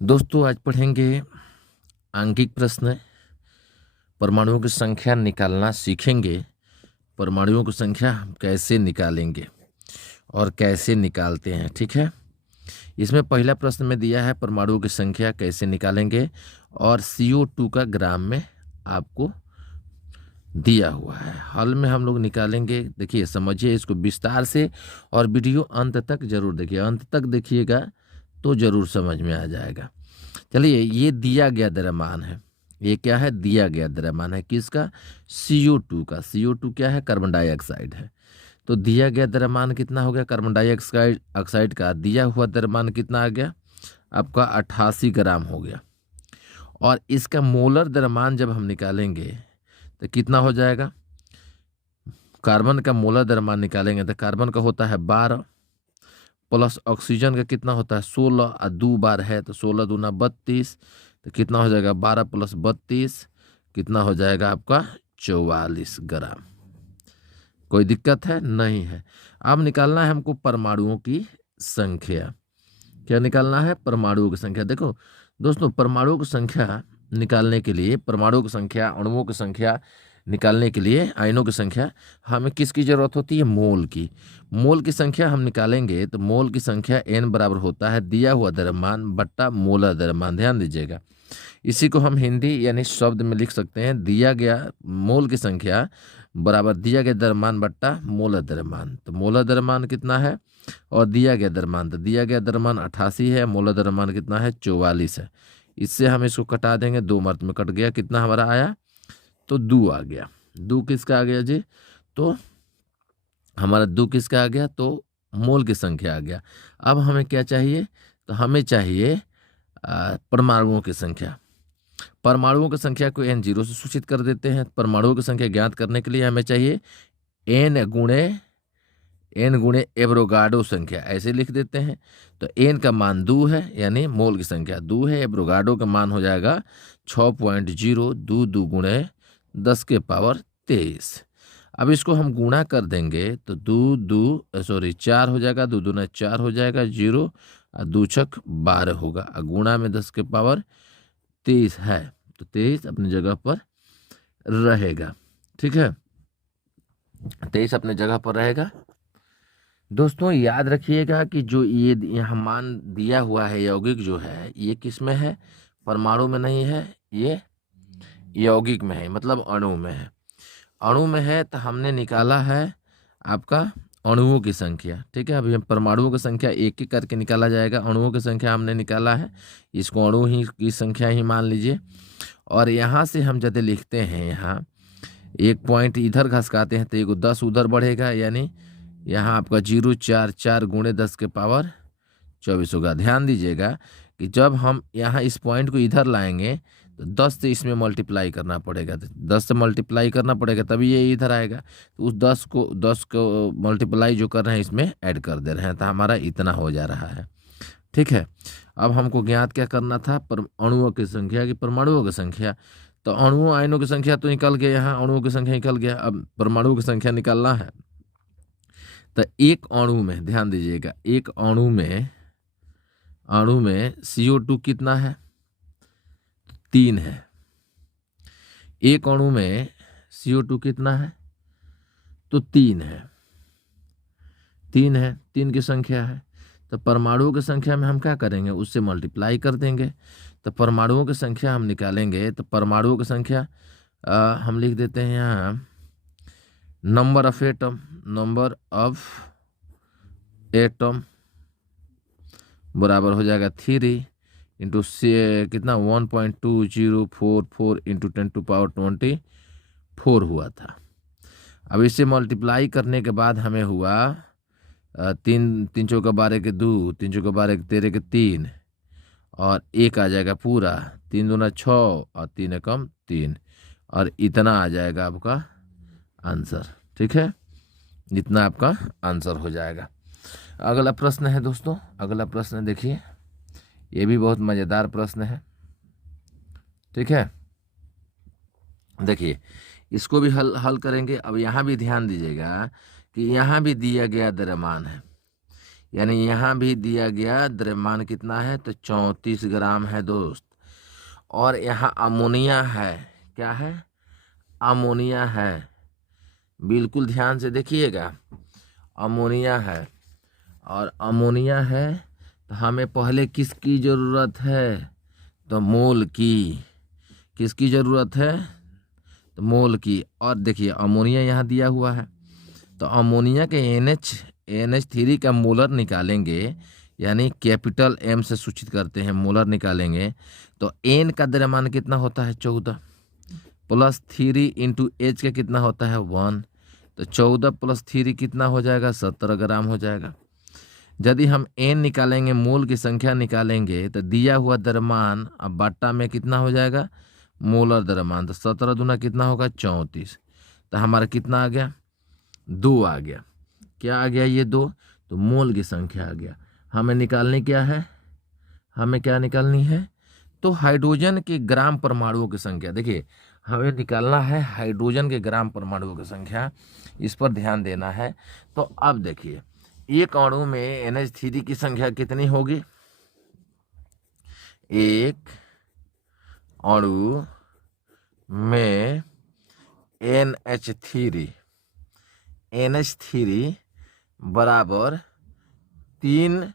दोस्तों आज पढ़ेंगे आंकिक प्रश्न। परमाणुओं की संख्या निकालना सीखेंगे। परमाणुओं की संख्या हम कैसे निकालेंगे और कैसे निकालते हैं, ठीक है। इसमें पहला प्रश्न में दिया है परमाणुओं की संख्या कैसे निकालेंगे और CO2 का ग्राम में आपको दिया हुआ है। हल में हम लोग निकालेंगे। देखिए समझिए इसको विस्तार से और वीडियो अंत तक जरूर देखिए। अंत तक देखिएगा तो जरूर समझ में आ जाएगा। चलिए, ये दिया गया द्रव्यमान है। ये क्या है? दिया गया द्रव्यमान है। किसका? CO2 का। CO2 क्या है? कार्बन डाइऑक्साइड है। तो दिया गया द्रव्यमान कितना हो गया? कार्बन डाइऑक्साइड का दिया हुआ द्रव्यमान कितना आ गया? आपका 88 ग्राम हो गया। और इसका मोलर द्रव्यमान जब हम निकालेंगे तो कितना हो जाएगा? कार्बन का मोलर द्रव्यमान निकालेंगे तो कार्बन का होता है 12 प्लस ऑक्सीजन का कितना होता है 16 और 2 बार है तो 16 दूना 32। तो कितना हो जाएगा 12 प्लस 32 कितना हो जाएगा आपका 44 ग्राम। कोई दिक्कत है? नहीं है। अब निकालना है हमको परमाणुओं की संख्या। क्या निकालना है? परमाणुओं की संख्या। देखो दोस्तों, परमाणुओं की संख्या निकालने के लिए, परमाणुओं की संख्या, अणुओं की संख्या निकालने के लिए, आयनों की संख्या, हमें किसकी जरूरत होती है? मोल की। मोल की संख्या हम निकालेंगे तो मोल की संख्या n बराबर होता है दिया हुआ द्रव्यमान बट्टा मोलर द्रव्यमान। ध्यान दीजिएगा, इसी को हम हिंदी यानी शब्द में लिख सकते हैं। दिया गया मोल की संख्या बराबर दिया गया द्रव्यमान बट्टा मोलर द्रव्यमान। तो मोलर द्रव्यमान कितना है और दिया गया द्रव्यमान, तो दिया गया द्रव्यमान 88 है, मोलर द्रव्यमान कितना है? 44 है। इससे हम इसको कटा देंगे, 2 मात्रा में कट गया। कितना हमारा आया? तो 2 आ गया। 2 किसका आ गया जी? तो हमारा 2 किसका आ गया? तो मोल की संख्या आ गया। अब हमें क्या चाहिए? तो हमें चाहिए परमाणुओं की संख्या। परमाणुओं की संख्या को n0 से सूचित कर देते हैं। परमाणुओं की संख्या ज्ञात करने के लिए हमें चाहिए n गुणे एवरोगाडो संख्या, ऐसे लिख देते हैं। तो n का मान 2 है यानी मोल की संख्या 2 है। एवरोगाडो का मान हो जाएगा 6.022 गुणे 10 के पावर 23। अब इसको हम गुणा कर देंगे तो 4 हो जाएगा, 2 दूना 4 हो जाएगा, 0 और 2 छक 12 होगा। और गुणा में 10 के पावर 23 है तो 23 अपनी जगह पर रहेगा, ठीक है। 23 अपने जगह पर रहेगा। दोस्तों याद रखिएगा कि जो ये यहाँ मान दिया हुआ है यौगिक जो है, ये किस में है? परमाणु में नहीं है, ये यौगिक में है, मतलब अणु में है। अणु में है तो हमने निकाला है आपका अणुओं की संख्या, ठीक है। अभी हम परमाणुओं की संख्या एक एक करके निकाला जाएगा। अणुओं की संख्या हमने निकाला है, इसको अणु ही की संख्या ही मान लीजिए। और यहाँ से हम यदि लिखते हैं, यहाँ एक पॉइंट इधर घसकाते हैं तो एक 10 उधर बढ़ेगा, यानी यहाँ आपका 044 गुणे 10 के पावर 24 होगा। ध्यान दीजिएगा कि जब हम यहाँ इस पॉइंट को इधर लाएंगे तो 10 से इसमें मल्टीप्लाई करना पड़ेगा। तो 10 से मल्टीप्लाई करना पड़ेगा तभी ये इधर आएगा। तो उस 10 को मल्टीप्लाई जो कर रहे हैं इसमें ऐड कर दे रहे हैं, तो हमारा इतना हो जा रहा है, ठीक है। अब हमको ज्ञात क्या करना था? अणुओं की संख्या की परमाणुओं की संख्या। तो अणुओं आयनों की संख्या तो निकल गया, यहाँ अणुओं की संख्या निकल गया। अब परमाणुओं की संख्या निकालना है। तो एक अणु में ध्यान दीजिएगा, एक अणु में CO2 कितना है? 3 है। एक अणु में CO2 कितना है? तो 3 है। 3 है, 3 की संख्या है। तो परमाणुओं की संख्या में हम क्या करेंगे? उससे मल्टीप्लाई कर देंगे। तो परमाणुओं की संख्या हम निकालेंगे तो परमाणुओं की संख्या हम लिख देते हैं यहाँ नंबर ऑफ एटम बराबर हो जाएगा 3 इंटू कितना 1.2044 इंटू 10⁻24 हुआ था। अब इससे मल्टीप्लाई करने के बाद हमें हुआ 3 चौका 12 के 2, 3 चौका 12 के 13 के 3 और 1 आ जाएगा पूरा, 3 दूना 6 और 3 एकम 3 और इतना आ जाएगा आपका आंसर, ठीक है। इतना आपका आंसर हो जाएगा। अगला प्रश्न है दोस्तों, अगला प्रश्न देखिए, ये भी बहुत मज़ेदार प्रश्न है, ठीक है। देखिए इसको भी हल करेंगे। अब यहाँ भी ध्यान दीजिएगा कि यहाँ भी दिया गया द्रव्यमान है, यानी यहाँ भी दिया गया द्रव्यमान कितना है, तो 34 ग्राम है दोस्त। और यहाँ अमोनिया है, क्या है, अमोनिया है, बिल्कुल ध्यान से देखिएगा, अमोनिया है। और अमोनिया है तो हमें पहले किसकी ज़रूरत है, तो मोल की। किसकी ज़रूरत है, तो मोल की। और देखिए अमोनिया यहाँ दिया हुआ है, तो अमोनिया के NH3 का मोलर निकालेंगे, यानी कैपिटल M से सूचित करते हैं, मोलर निकालेंगे तो N का द्रव्यमान कितना होता है, 14 प्लस 3 इंटू H का कितना होता है, 1। तो 14 प्लस 3 कितना हो जाएगा, 17 ग्राम हो जाएगा। यदि हम N निकालेंगे, मोल की संख्या निकालेंगे, तो दिया हुआ द्रव्यमान अब बट्टा में कितना हो जाएगा, मोलर द्रव्यमान। तो 17 दूना कितना होगा, 34। तो हमारा कितना आ गया, 2 आ गया। क्या आ गया, ये 2। तो मोल की संख्या आ गया। हमें निकालनी क्या है, हमें क्या निकालनी है, तो हाइड्रोजन के ग्राम परमाणुओं की संख्या। देखिए हमें निकालना है हाइड्रोजन के ग्राम परमाणुओं की संख्या, इस पर ध्यान देना है। तो अब देखिए एक अणु में NH3 की संख्या कितनी होगी, एक अणु में NH3 बराबर 3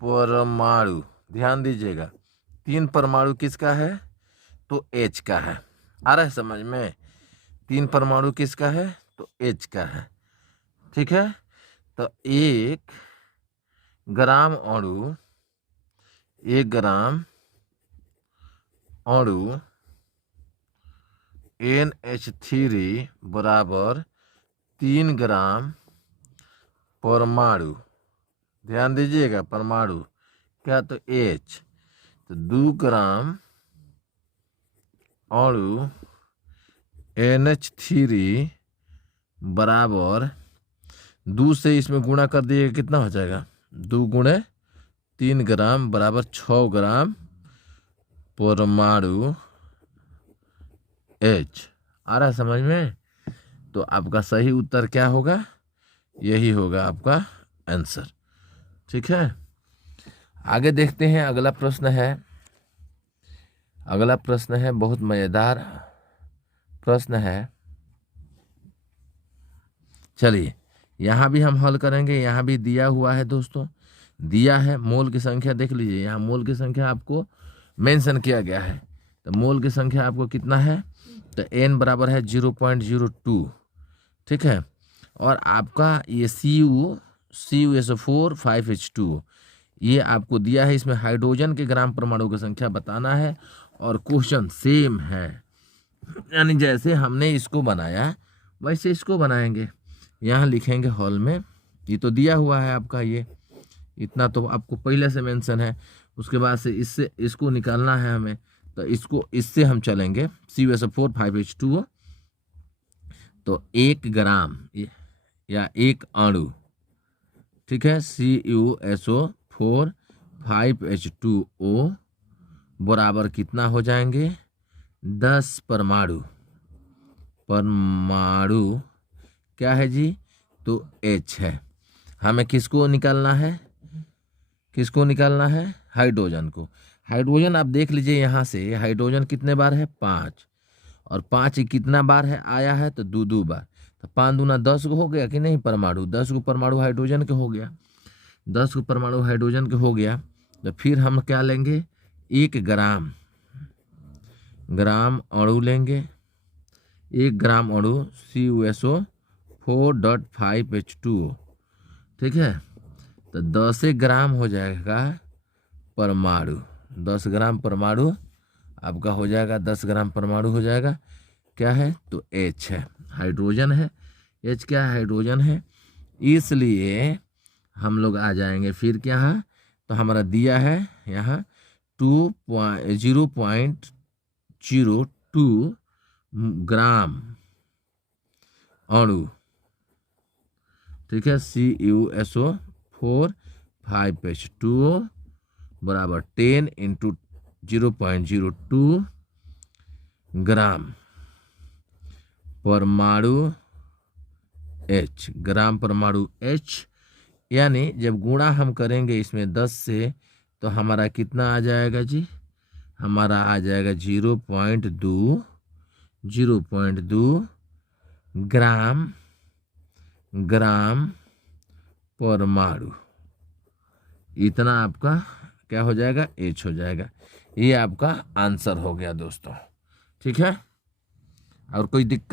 परमाणु। ध्यान दीजिएगा, 3 परमाणु किसका है, तो H का है। आ रहा है समझ में, 3 परमाणु किसका है, तो H का है। ठीक है, तो 1 ग्राम अणु NH3 बराबर 3 ग्राम परमाणु। ध्यान दीजिएगा, परमाणु क्या, तो H। तो 2 ग्राम अणु NH3 बराबर 2 से इसमें गुणा कर दिएगा, कितना हो जाएगा, 2 गुणे 3 ग्राम बराबर 6 ग्राम परमाणु H। आ रहा है समझ में। तो आपका सही उत्तर क्या होगा, यही होगा आपका आंसर। ठीक है, आगे देखते हैं। अगला प्रश्न है बहुत मज़ेदार प्रश्न है। चलिए यहाँ भी हम हल करेंगे। यहाँ भी दिया हुआ है दोस्तों, दिया है मोल की संख्या। देख लीजिए यहाँ मोल की संख्या आपको मेंशन किया गया है। तो मोल की संख्या आपको कितना है, तो N बराबर है 0.02। ठीक है, और आपका ये CuSO4 5H2 ये आपको दिया है। इसमें हाइड्रोजन के ग्राम परमाणु की संख्या बताना है, और क्वेश्चन सेम है, यानी जैसे हमने इसको बनाया वैसे इसको बनाएंगे। यहाँ लिखेंगे हॉल में, ये तो दिया हुआ है आपका, ये इतना तो आपको पहले से मेंशन है। उसके बाद से इसको निकालना है हमें, तो इससे हम चलेंगे। CuSO4 5H2 तो 1 ग्राम या 1 अणु, ठीक है, CuSO4 5H2O बराबर कितना हो जाएंगे, 10 परमाणु क्या है जी, तो H है। हमें किसको निकालना है, हाइड्रोजन को। हाइड्रोजन आप देख लीजिए यहाँ से, हाइड्रोजन कितने बार है, 5, और 5 कितना बार है आया है, तो 2 बार। तो 5 दूना 10 को हो गया कि नहीं परमाणु, 10 को परमाणु हाइड्रोजन के हो गया, 10 को परमाणु हाइड्रोजन के हो गया। तो फिर हम क्या लेंगे, 1 ग्राम अणु लेंगे, 1 ग्राम अणु CuSO4.5H2O। ठीक है, तो 10 ग्राम हो जाएगा परमाणु, 10 ग्राम परमाणु आपका हो जाएगा, 10 ग्राम परमाणु हो जाएगा। क्या है, तो H है, हाइड्रोजन है। H क्या है, हाइड्रोजन है, इसलिए हम लोग आ जाएंगे फिर क्या है, तो हमारा दिया है यहाँ 0.02 ग्राम अणु। ठीक है, CuSO4 5H2O बराबर 10 इंटू 0.02 ग्राम परमाणु H, ग्राम परमाणु H यानी जब गुणा हम करेंगे इसमें 10 से तो हमारा कितना आ जाएगा जी, हमारा आ जाएगा 0.2 ग्राम परमाणु। इतना आपका क्या हो जाएगा, H हो जाएगा। ये आपका आंसर हो गया दोस्तों, ठीक है। और कोई दिक्कत